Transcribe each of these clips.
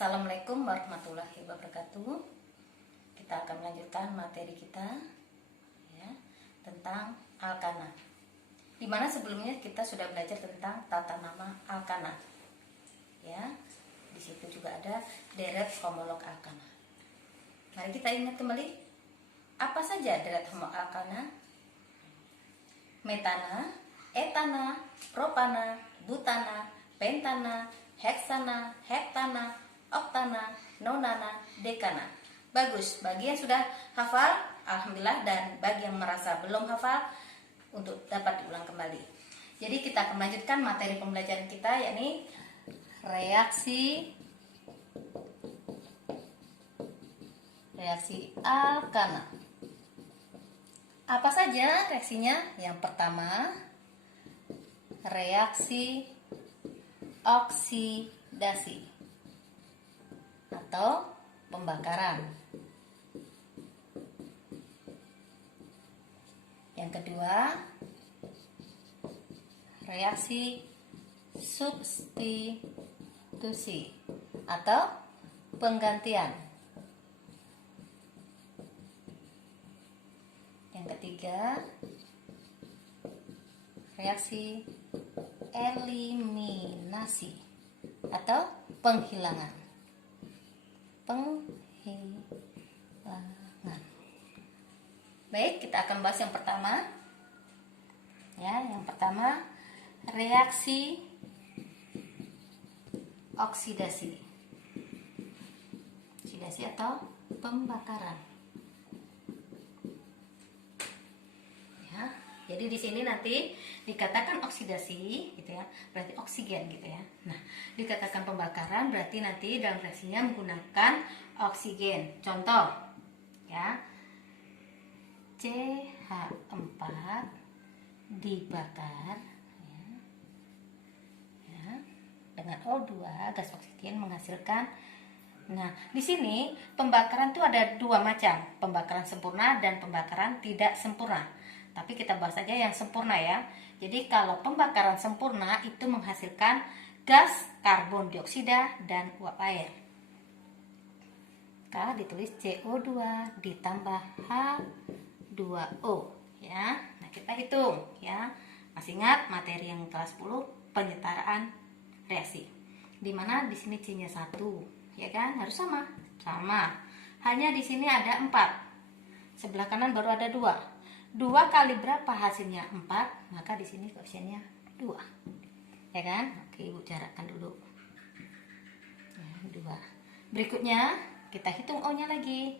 Assalamualaikum warahmatullahi wabarakatuh. Kita akan melanjutkan materi kita ya, tentang alkana. Dimana sebelumnya kita sudah belajar tentang tata nama alkana. Ya, di situ juga ada deret homolog alkana. Mari kita ingat kembali apa saja deret homolog alkana: metana, etana, propana, butana, pentana, heksana, heptana, oktana, nonana, dekana. Bagus, bagi yang sudah hafal, alhamdulillah, dan bagi yang merasa belum hafal, untuk dapat diulang kembali. Jadi kita akan melanjutkan materi pembelajaran kita, yakni reaksi alkana. Apa saja reaksinya? Yang pertama, reaksi oksidasi atau pembakaran. Yang kedua, reaksi substitusi atau penggantian. Yang ketiga, reaksi eliminasi atau penghilangan. Baik, kita akan bahas yang pertama. Ya, yang pertama, reaksi oksidasi. Oksidasi atau pembakaran. Ya, jadi di sini nanti dikatakan oksidasi gitu ya, berarti oksigen gitu ya. Nah, dikatakan pembakaran berarti nanti dalam reaksinya menggunakan oksigen. Contoh ya, CH4 dibakar ya, dengan O2, gas oksigen menghasilkan. Nah, di sini pembakaran itu ada dua macam, pembakaran sempurna dan pembakaran tidak sempurna. Tapi kita bahas saja yang sempurna ya. Jadi kalau pembakaran sempurna itu menghasilkan gas karbon dioksida dan uap air. Maka ditulis CO2 ditambah H2O ya. Nah, kita hitung ya. Masih ingat materi yang kelas 10 penyetaraan reaksi. Dimana di sini C-nya 1, ya kan? Harus sama. Sama. Hanya di sini ada 4. Sebelah kanan baru ada 2. 2 kali berapa hasilnya? 4. Maka di sini koefisiennya 2. Ya kan? Oke, Ibu jarakkan dulu. Ya, 2. Berikutnya kita hitung O-nya lagi.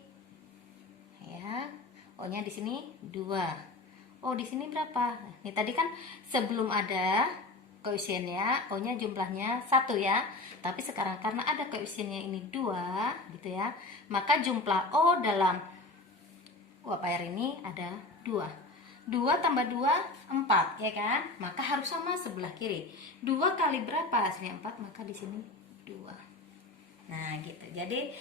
Ya. O-nya di sini 2. O di sini berapa? Ini tadi kan sebelum ada koefisiennya, O-nya jumlahnya 1 ya. Tapi sekarang karena ada koefisiennya ini 2 gitu ya, maka jumlah O dalam uap air ini ada 2. 2 tambah 2, 4 ya kan? Maka harus sama sebelah kiri. 2 kali berapa hasilnya? 4, maka di sini 2. Nah, gitu. Jadi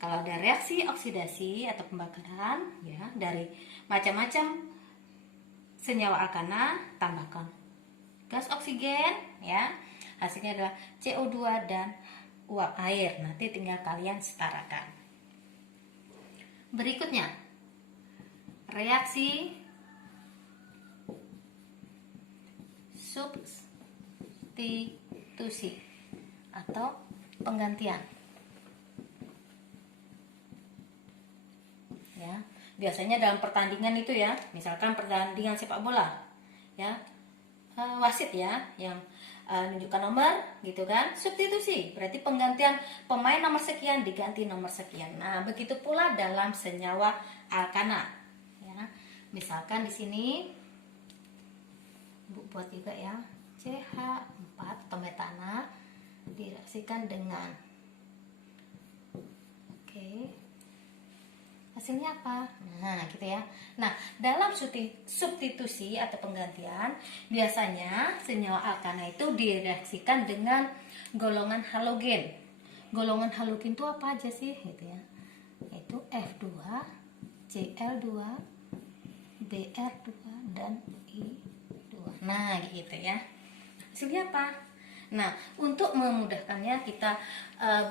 kalau ada reaksi oksidasi atau pembakaran ya, dari macam-macam senyawa alkana, tambahkan gas oksigen ya. Hasilnya adalah CO2 dan uap air. Nanti tinggal kalian setarakan. Berikutnya, reaksi substitusi atau penggantian. Ya, biasanya dalam pertandingan itu ya, misalkan pertandingan sepak bola ya, wasit ya yang menunjukkan nomor gitu kan, substitusi berarti penggantian pemain nomor sekian diganti nomor sekian. Nah, begitu pula dalam senyawa alkana ya. Misalkan di sini Bu buat juga ya, CH4 atau metana direaksikan dengan hasilnya apa? Nah, gitu ya. Nah, dalam substitusi atau penggantian, biasanya senyawa alkana itu direaksikan dengan golongan halogen. Golongan halogen itu apa aja sih? Gitu ya. Itu F2, Cl2, Br2, dan I2. Nah, gitu ya. Hasilnya apa? Nah, untuk memudahkannya kita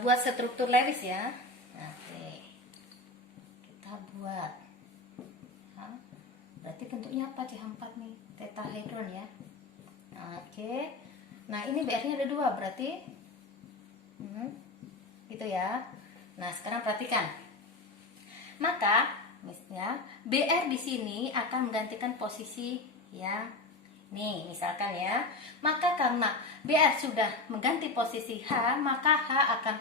buat struktur Lewis ya. Oke, kita buat. Nah, berarti bentuknya apa? CH4 nih, tetahedron ya. Oke, nah ini BR-nya ada 2 berarti gitu ya. Nah, sekarang perhatikan. Maka, misalnya BR di sini akan menggantikan posisi ya. Nih, misalkan ya. Maka karena BR sudah mengganti posisi H, maka H akan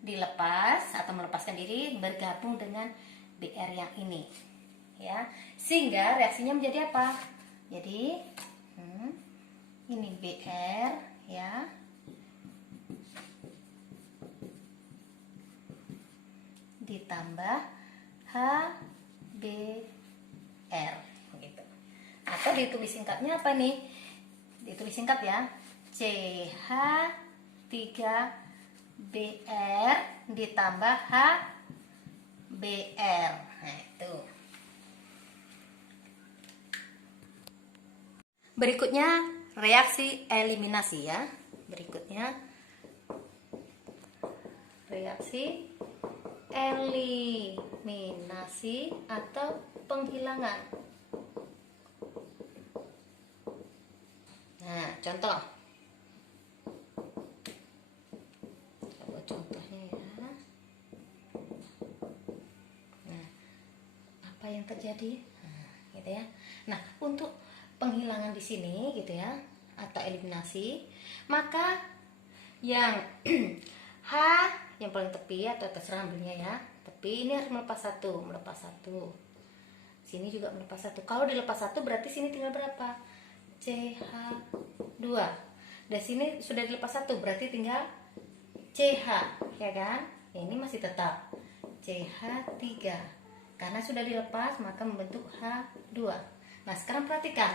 dilepas atau melepaskan diri bergabung dengan BR yang ini. Ya. Sehingga reaksinya menjadi apa? Jadi, ini BR ya. Ditambah HBR gitu. Atau ditulis singkatnya apa nih? Ditulis singkat ya. CH3BR ditambah HBR. Nah, itu. Berikutnya reaksi eliminasi ya. Berikutnya reaksi eliminasi atau penghilangan. Nah, contoh. Coba contohnya ya. Nah, apa yang terjadi? Nah, gitu ya. Nah, untuk penghilangan di sini gitu ya, atau eliminasi, maka yang H yang paling tepi atau terserah ambilnya ya, tepi ini harus melepas satu. Sini juga melepas satu. Kalau dilepas satu berarti sini tinggal berapa? CH2. Dan sini sudah dilepas satu berarti tinggal CH, ya kan? Ini masih tetap CH3. Karena sudah dilepas maka membentuk H2. Nah, sekarang perhatikan.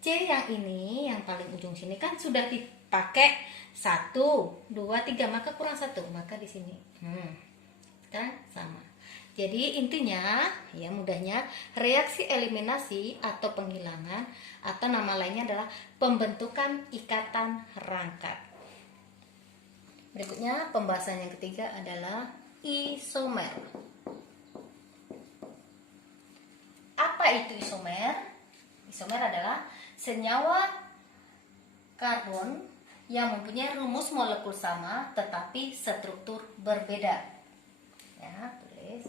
C yang ini, yang paling ujung sini kan sudah dipakai 1, 2, 3, maka kurang 1, maka di sini kan sama. Jadi intinya ya, mudahnya reaksi eliminasi atau penghilangan atau nama lainnya adalah pembentukan ikatan rangka. Berikutnya pembahasan yang ketiga adalah isomer. Apa itu isomer? Isomer adalah senyawa karbon yang mempunyai rumus molekul sama tetapi struktur berbeda. Ya, tulis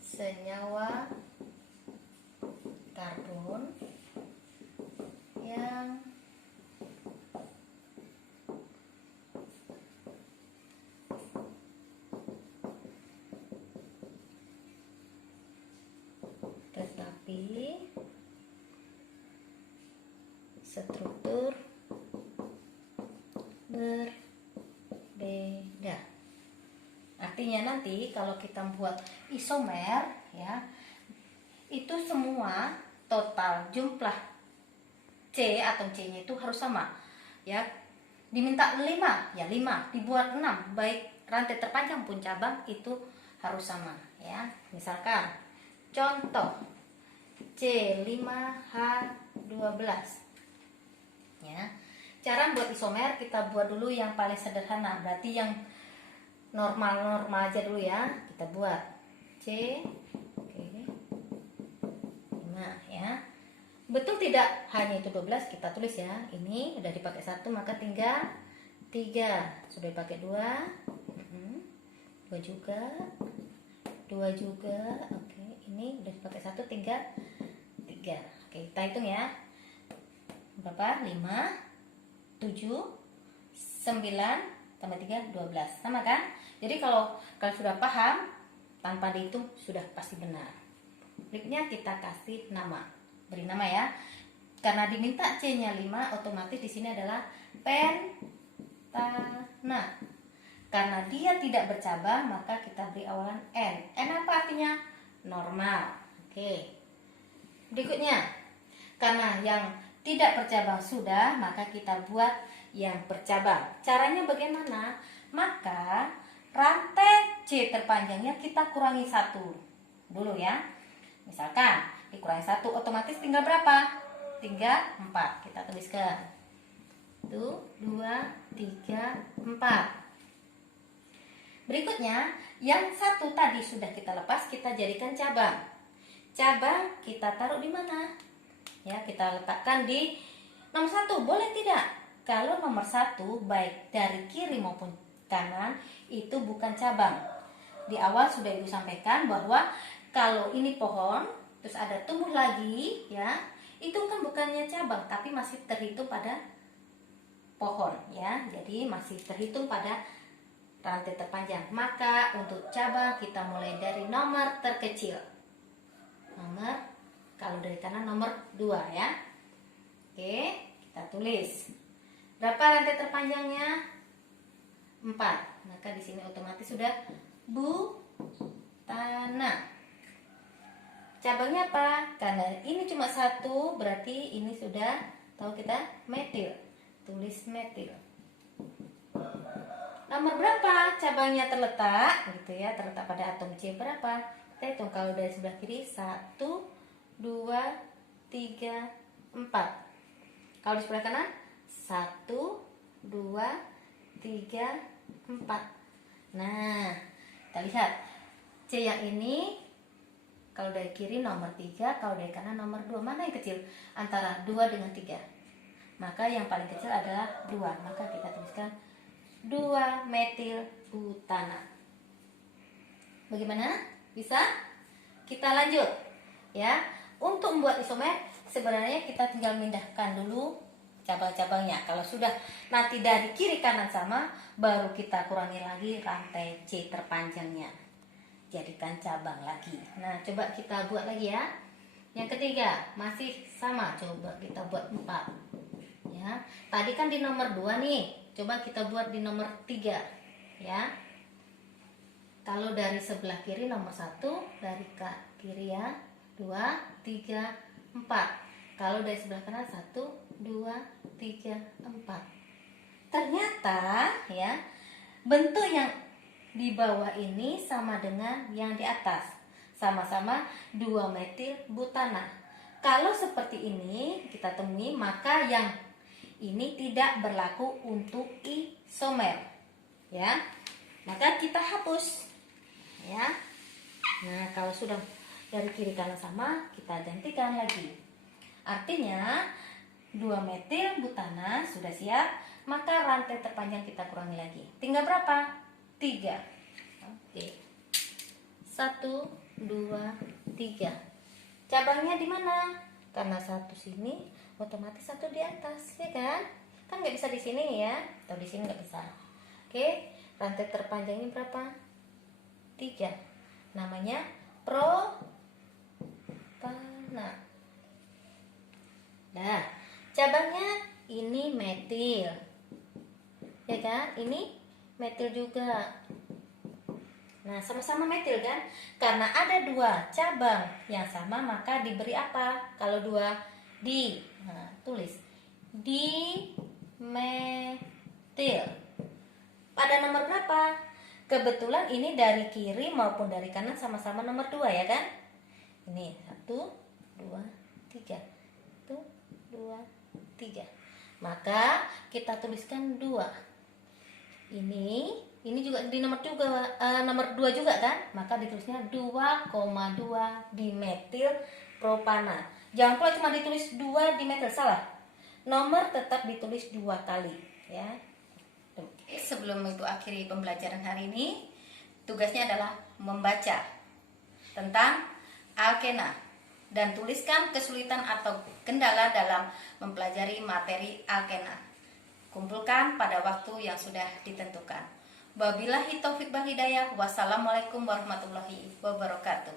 senyawa karbon yang tetapi struktur berbeda. Artinya nanti kalau kita buat isomer ya, itu semua total jumlah C atau C-nya itu harus sama. Ya. Diminta 5, ya 5, dibuat 6, baik rantai terpanjang pun cabang itu harus sama ya. Misalkan contoh C5H12. Ya. Cara buat isomer kita buat dulu yang paling sederhana, berarti yang normal aja dulu ya. Kita buat C, oke, 5 ya. Betul tidak hanya itu 12, kita tulis ya. Ini udah dipakai 1 maka tinggal 3. Sudah dipakai 2. 2 juga. 2 juga. Oke, ini udah dipakai 1 tinggal 3. Oke, kita hitung ya. Berapa? 5 7 9 tambah 3 12. Sama kan? Jadi kalau kalian sudah paham, tanpa dihitung sudah pasti benar. Berikutnya kita kasih nama. Beri nama ya. Karena diminta C-nya 5, otomatis di sini adalah pentana. Karena dia tidak bercabang, maka kita beri awalan N. N apa artinya? Normal. Oke. Berikutnya, karena yang tidak bercabang sudah, maka kita buat yang bercabang. Caranya bagaimana? Maka rantai C terpanjangnya kita kurangi 1 dulu ya. Misalkan dikurangi 1, otomatis tinggal berapa? Tinggal 4. Kita tuliskan Tuh, 2, 3, 4. Berikutnya, yang satu tadi sudah kita lepas, kita jadikan cabang. Cabang kita taruh di mana? Ya, kita letakkan di nomor 1, boleh tidak? Kalau nomor 1 baik dari kiri maupun kanan itu bukan cabang. Di awal sudah Ibu sampaikan bahwa kalau ini pohon, terus ada tumbuh lagi, ya, itu kan bukannya cabang, tapi masih terhitung pada pohon, ya. Jadi masih terhitung pada rantai terpanjang. Maka untuk cabang kita mulai dari nomor terkecil. Nomor, kalau dari kanan nomor 2, ya. Oke, kita tulis. Berapa rantai terpanjangnya? 4. Maka di sini otomatis sudah butana. Cabangnya apa? Karena ini cuma 1, berarti ini sudah tahu kita metil. Tulis metil. Nomor berapa cabangnya terletak? Gitu ya, terletak pada atom C berapa? Kita hitung kalau dari sebelah kiri 1, 2, 3, 4. Kalau di sebelah kanan 1, 2, 3, 4. Nah, kita lihat C yang ini kalau dari kiri nomor 3, kalau dari kanan nomor 2. Mana yang kecil? Antara 2 dengan 3. Maka yang paling kecil adalah 2. Maka kita tuliskan 2 metil butana. Bagaimana? Bisa? Kita lanjut. Ya. Untuk membuat isomer sebenarnya kita tinggal mindahkan dulu cabang-cabangnya. Kalau sudah nanti dari kiri kanan sama, baru kita kurangi lagi rantai C terpanjangnya. Jadikan cabang lagi. Nah, coba kita buat lagi ya. Yang ketiga masih sama, coba kita buat 4. Ya. Tadi kan di nomor 2 nih. Coba kita buat di nomor 3, ya. Kalau dari sebelah kiri nomor 1, dari kiri ya, 2, 3, 4. Kalau dari sebelah kanan 1, 2, 3, 4. Ternyata ya, bentuk yang di bawah ini sama dengan yang di atas. Sama-sama 2 metil butana. Kalau seperti ini kita temui, maka yang ini tidak berlaku untuk isomer, ya. Maka kita hapus, ya. Nah, kalau sudah dari kiri kanan sama, kita gantikan lagi. Artinya 2 metil butana sudah siap, maka rantai terpanjang kita kurangi lagi. Tinggal berapa? 3. Oke. 1, 2, 3. Cabangnya di mana? Karena 1 sini, otomatis 1 di atas, ya kan? Kan nggak bisa di sini ya, atau di sini nggak bisa. Oke, rantai terpanjang ini berapa? 3. Namanya propana. Nah, cabangnya ini metil, ya kan? Ini metil juga. Nah, sama-sama metil kan? Karena ada 2 cabang yang sama, maka diberi apa? Kalau 2 di, nah, tulis di metil. Pada nomor berapa? Kebetulan ini dari kiri maupun dari kanan sama-sama nomor 2, ya kan? Ini 1, 2, 3. 1, 2, 3. Maka kita tuliskan 2. Ini juga di nomor 2 juga kan? Maka ditulisnya 2,2 dimetil propana. Jangan pula cuma ditulis 2 dimetil, salah. Nomor tetap ditulis 2 kali, ya. Sebelum Ibu akhiri pembelajaran hari ini, tugasnya adalah membaca tentang alkena dan tuliskan kesulitan atau kendala dalam mempelajari materi alkena. Kumpulkan pada waktu yang sudah ditentukan. Wabillahi taufik wal hidayah. Wassalamualaikum warahmatullahi wabarakatuh.